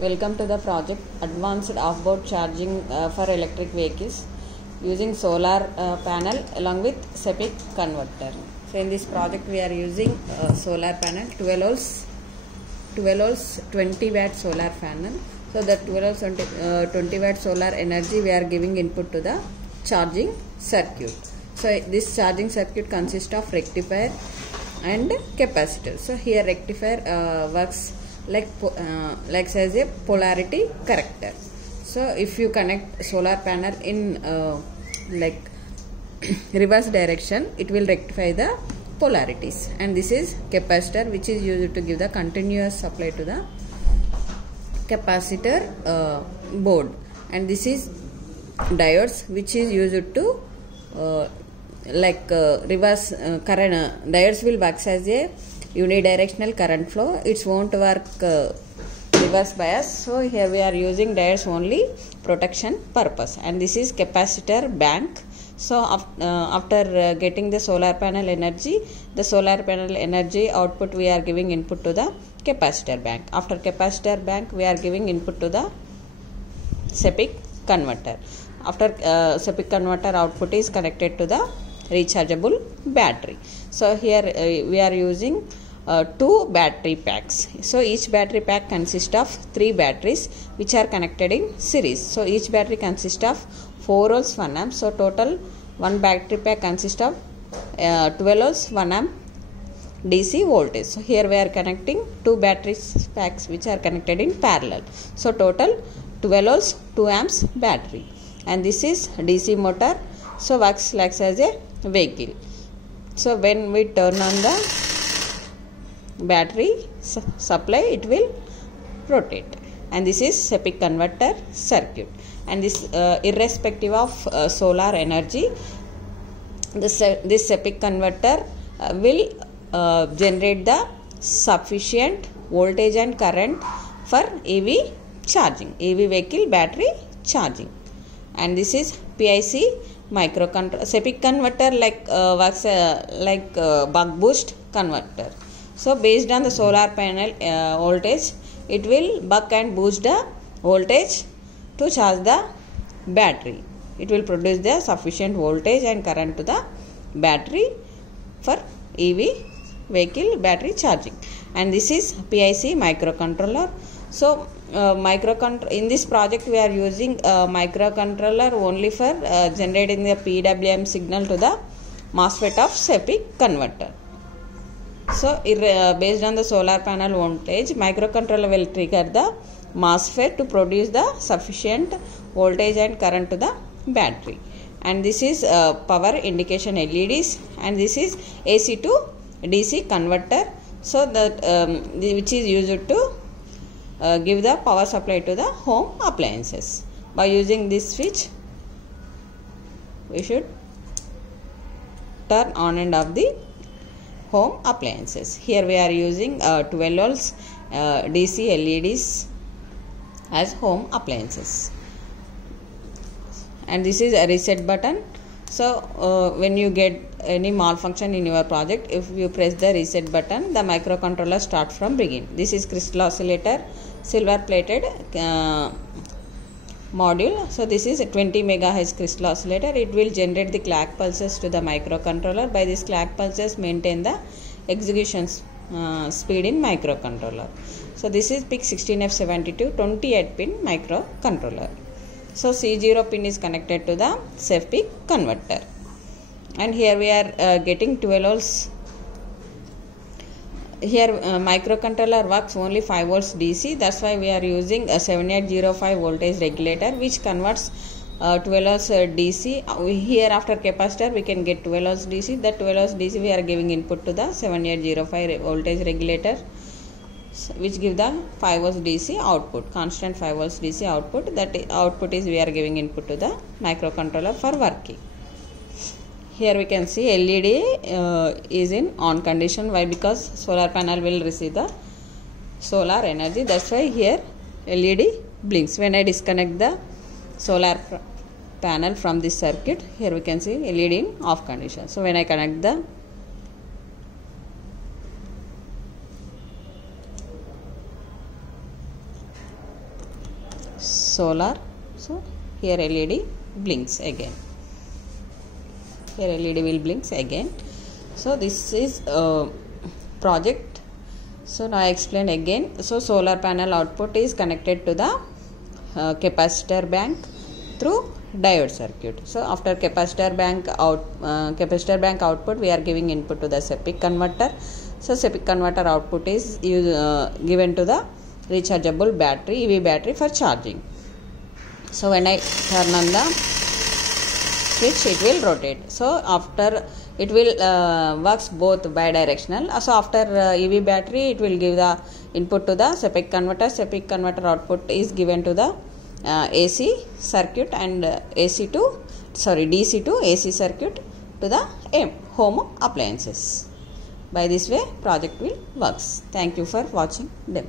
Welcome to the project Advanced Off-Board Charging for Electric Vehicles using solar panel along with SEPIC converter. So in this project we are using solar panel 12 volts 20 watt solar panel. So the 12 volts 20 watt solar energy we are giving input to the charging circuit. So this charging circuit consists of rectifier and capacitor. So here rectifier works like as a polarity corrector. So if you connect solar panel in reverse direction, it will rectify the polarities. And this is capacitor, which is used to give the continuous supply to the capacitor board. And this is diodes, which is used to reverse current. Diodes will work as a unidirectional current flow. It won't work reverse bias. So here we are using diodes only protection purpose. And this is capacitor bank. So after getting the solar panel energy, the solar panel energy output we are giving input to the capacitor bank. After capacitor bank we are giving input to the SEPIC converter. After SEPIC converter output is connected to the rechargeable battery. So here we are using 2 battery packs. So each battery pack consists of 3 batteries which are connected in series. So each battery consists of 4 volts 1 amp. So total one battery pack consists of 12 volts 1 amp DC voltage. So here we are connecting 2 battery packs which are connected in parallel. So total 12 volts 2 amps battery. And this is DC motor. So works like as a vehicle. So when we turn on the battery supply, it will rotate. And this is SEPIC converter circuit. And this irrespective of solar energy, this SEPIC converter will generate the sufficient voltage and current for EV charging, EV vehicle battery charging. And this is PIC microcontroller. SEPIC converter works like buck boost converter. So based on the solar panel voltage, it will buck and boost the voltage to charge the battery. It will produce the sufficient voltage and current to the battery for EV vehicle battery charging. And this is PIC microcontroller. So in this project we are using microcontroller only for generating the PWM signal to the MOSFET of SEPIC converter. So based on the solar panel voltage, microcontroller will trigger the MOSFET to produce the sufficient voltage and current to the battery. And this is power indication LEDs. And this is AC to DC converter. So that which is used to give the power supply to the home appliances. By using this switch, we should turn on and off the home appliances. Here we are using 12 volts DC LEDs as home appliances. And this is a reset button. So when you get any malfunction in your project, if you press the reset button, the microcontroller starts from begin. This is crystal oscillator, silver plated module. So this is a 20 megahertz crystal oscillator. It will generate the clock pulses to the microcontroller. By this clock pulses maintain the execution speed in microcontroller. So this is PIC 16F72 28 pin microcontroller. So C0 pin is connected to the SEPIC converter. And here we are getting 12 volts. Here microcontroller works only 5 volts DC. That's why we are using a 7805 voltage regulator which converts 12 volts DC. Here after capacitor we can get 12 volts DC. That 12 volts DC we are giving input to the 7805 voltage regulator, which give the 5 volts DC output, constant 5 volts DC output. That output is we are giving input to the microcontroller for working. Here we can see LED is in on condition. Why? Because solar panel will receive the solar energy. That's why here LED blinks. When I disconnect the solar panel from this circuit, here we can see LED in off condition. So when I connect the solar. So here LED blinks again. Here LED will blinks again. So this is project. So now I explained again. So solar panel output is connected to the capacitor bank through diode circuit. So after capacitor bank output, we are giving input to the SEPIC converter. So SEPIC converter output is given to the rechargeable battery, EV battery, for charging. So when I turn on the switch, it will rotate. So after it will works both bidirectional. So after EV battery, it will give the input to the SEPIC converter. SEPIC converter output is given to the AC circuit and DC to AC circuit to the home appliances. By this way, project will works. Thank you for watching them.